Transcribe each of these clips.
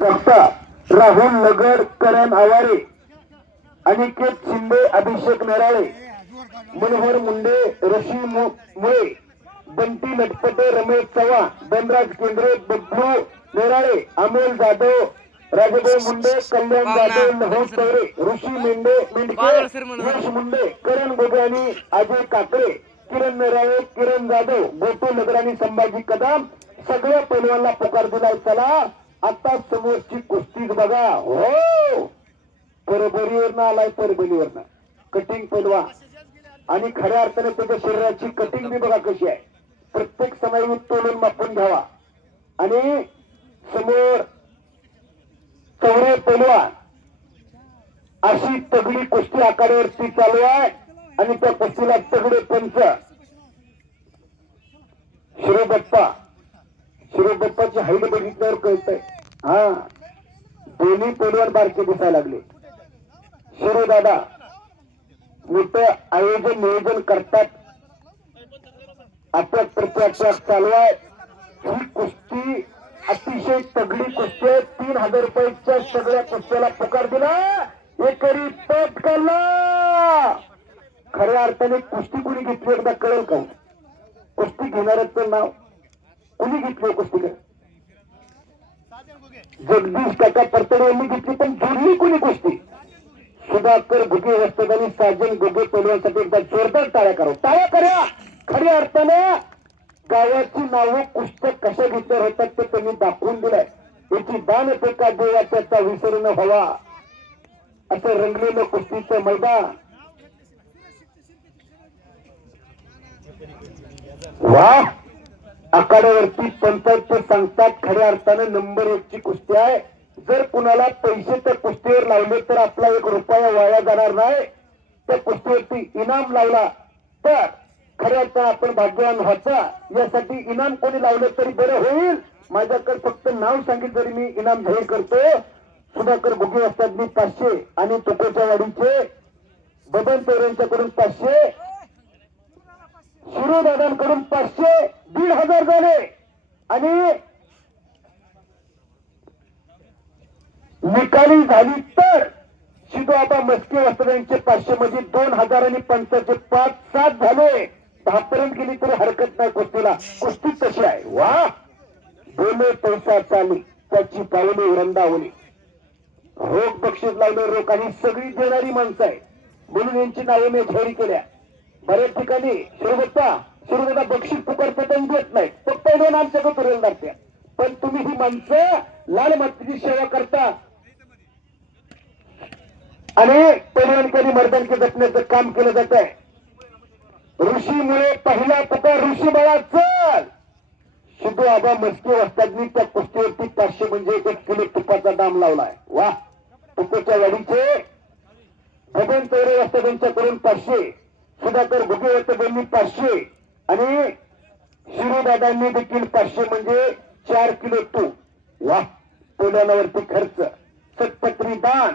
जगताप, राहुल नगर, करण आवारे, अनिकेत शिंदे, अभिषेक नराळे, मनोहर मुंडे, ऋषी मुळे, बंटी लटपटे, रमेश चव्हाण, धनराज केंद्रे, बबलू नेराळे, अमोल जाधव, राजभाऊ मुंडे, कल्याण जाधव, लहू तवरे, ऋषी मेंढके, यश मुंडे, करण गोगे आणि अजय काकडे, किरण नेराळे, किरण जाधव, गोटू नगर आणि संभाजी कदम, सगळ्या पैलवानला पुकार दिलाय. चला आता समोरची कुस्तीच बघा. हो, परभणीवरनं आलाय, परभणीवरनं कटिंग पैलवान आणि खऱ्या अर्थाने त्याच्या शरीराची कटिंग बी बघा कशी आहे. प्रत्येक समय तोलून मापून घ्यावा. आणि समोर चौरे पैलवान अशी तगडी कुस्ती आखाड्यावरती चालू आहे आणि त्या कुस्तीला तगडे पंच शिरोबप्पाची हाईट बघितल्यावर कळतंय. हा, दोन्ही पैलवान बारके दिसायला लागले. शिरो दादा मोठं आयोजन नियोजन करतात. आपल्या प्रत्यक्षात चालू आहे. ही कुस्ती अतिशय तगडी कुस्ती आहे. 3000 रुपयाच्या सगळ्या कुस्त्याला पुकार दिला. एकरी पट काढला. खऱ्या अर्थाने कुस्ती कुणी घेतली एकदा कळेल का? कुस्ती घेणाऱ्याचं नाव कुणी घेतलं? कुस्ती जगदीश काका परतडे यांनी घेतली, पण जोडली कुणी कुस्ती? सुधाकर भुगे वस्तात आणि साजन गोगे पैलवानसाठी एकदा जोरदार टाळ्या करा. टाळ्या करा. खऱ्या अर्थाने गावाची नावं कुस्त्या कशा घेतल्या होतात ते त्यांनी दाखवून दिलंय. याची दान पेका देवाचा विसरू न व्हावा असं रंगलेलं कुस्तीचं मैदान. वा, आखाड्यावरती पंचायत सांगतात खऱ्या अर्थानं नंबर 1 ची कुस्ती आहे. जर कुणाला पैसे त्या कुस्तीवर लावले तर आपला 1 रुपया वाया जाणार नाही. त्या कुस्तीवरती इनाम लावला तर खऱ्या अर्थानं आपण भाग्यवान व्हायचा. यासाठी इनाम कोणी लावलं तरी बरं होईल. माझ्याकडे फक्त नाव सांगितलं तरी मी इनाम जाहीर करतो. सुधाकर भुगे असतात मी 500 आणि तुकोच्या वाडीचे बबन तोरेंच्याकडून 500, शिरोदादांकडून 500, 1500 झाले. आणि निकाली झाली तर शिदो आबा मस्के वस्त्रांचे 500 म्हणजे 2000 आणि 500 5-7 झाले. 10 पर्यंत गेली तरी हरकत नाही कुस्तीला. कुस्ती तशी आहे. वा, बोले पैसा चाली त्याची पावले रंदावली. रोख बक्षीस लावले रोख आणि सगळी देणारी माणसं आहे म्हणून यांची नावे मी जाहीर केल्या. बऱ्याच ठिकाणी शिरोदादा बक्षीस पुकारते पण देत नाही. फक्त पैलवान आमच्याकडे तुरेल लागते. पण तुम्ही ही माणसं लाल मातीची सेवा करता आणि पैलवानकरी मर्दानकी जपण्याचं काम केलं जात आहे. ऋषीमुळे पहिला पुकार ऋषी बाळा चल. शिदो आबा मस्के वस्तादनी त्या कुस्तीवरती 500 म्हणजे 1 किलो तुपाचा दाम लावलाय. वा, तुकोच्या वाडीचे भगन तोरे वस्तादांच्याकडून 500, सुधाकर भुगे वस्तादांनी 500 आणि शिरोदादांनी देखील 500 म्हणजे 4 किलो तूप. वा, पैलवानावरती खर्च सत्पत्री दान.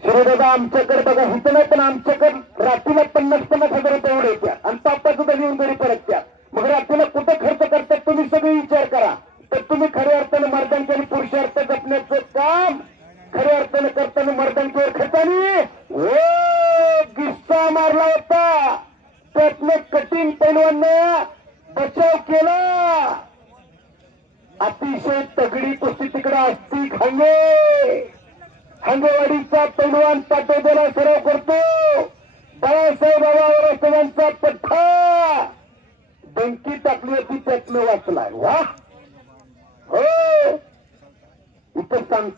शिरोदादा आमच्याकडे बघा हित नाही पण आमच्याकडे रात्रीला 50,000 रुपये एवढे येतात आणि पापा सुद्धा घेऊन घरी परतत्या. मग रात्रीला कुठं खर्च करतात तुम्ही सगळे विचार करा. तर तुम्ही खऱ्या अर्थाने मर्दांचे आणि पुरुषार्थ जपण्याचं काम खऱ्या अर्थाने करताना मर्दांच्यावर खर्चाने गिस्सा मारला होता. त्यातनं कटिंग पैलवानने बचाव केला. अतिशय तगडी कुस्ती तिकडे असती. खांगेवाडीचा पैलवान पाटोद्याला सराव करतो. बाळासाहेब बाबांचा पठ्ठा बंकी टाकली होती त्यातनं वाचलाय. वा, हो, इथं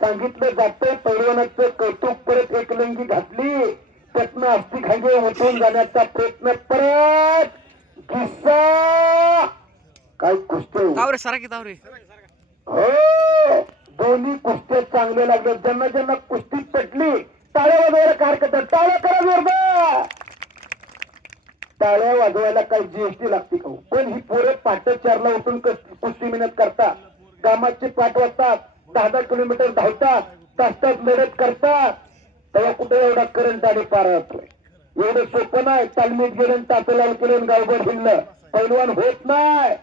सांगितलं जातं पैलवानाचं कौतुक. परत एक लंगी घातली त्यातनं अस्थि खांगे उठून जाण्याचा प्रयत्न. परत किस्सा काय कुस्ती हो. दोन्ही कुस्त्या चांगल्या लागल्या. ज्यांना ज्यांना कुस्ती पटली टाळ्या वाजवायला काय हरकत? टाळ्या करा जोरदार. टाळ्या वाजवायला काही जीएसटी लागते का? पण ही पोरं 5:04 उठून कुस्ती मेहनत करतात. कामाचे पाठ वाजतात, 10-10 किलोमीटर धावतात, तास लढत करतात. तेव्हा कुठे एवढा करंट आणि पारा होतोय? एवढं सोपं नाही. तालमीत गेलं तातलाल केलं गावभर हिंडलं पैलवान होत नाही.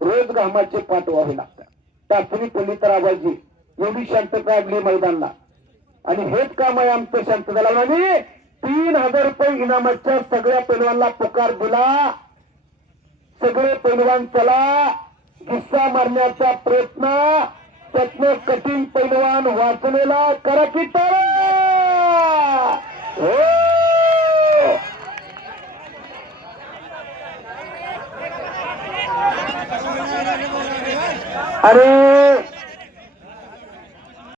रोज घामाचे पाठ व्हावे लागतात. टाचणी पडली तर आवाजी एवढी शांतता लागली मैदानला. आणि हेच काम आहे आमचं शांतता लावण्याने. 3000 रुपये इनामाच्या सगळ्या पैलवानला पुकार दिला. सगळे पैलवान चला गिस्सा मारण्याचा प्रयत्न. त्यातनं कठीण पैलवान वाचलेला करा की हो. अरे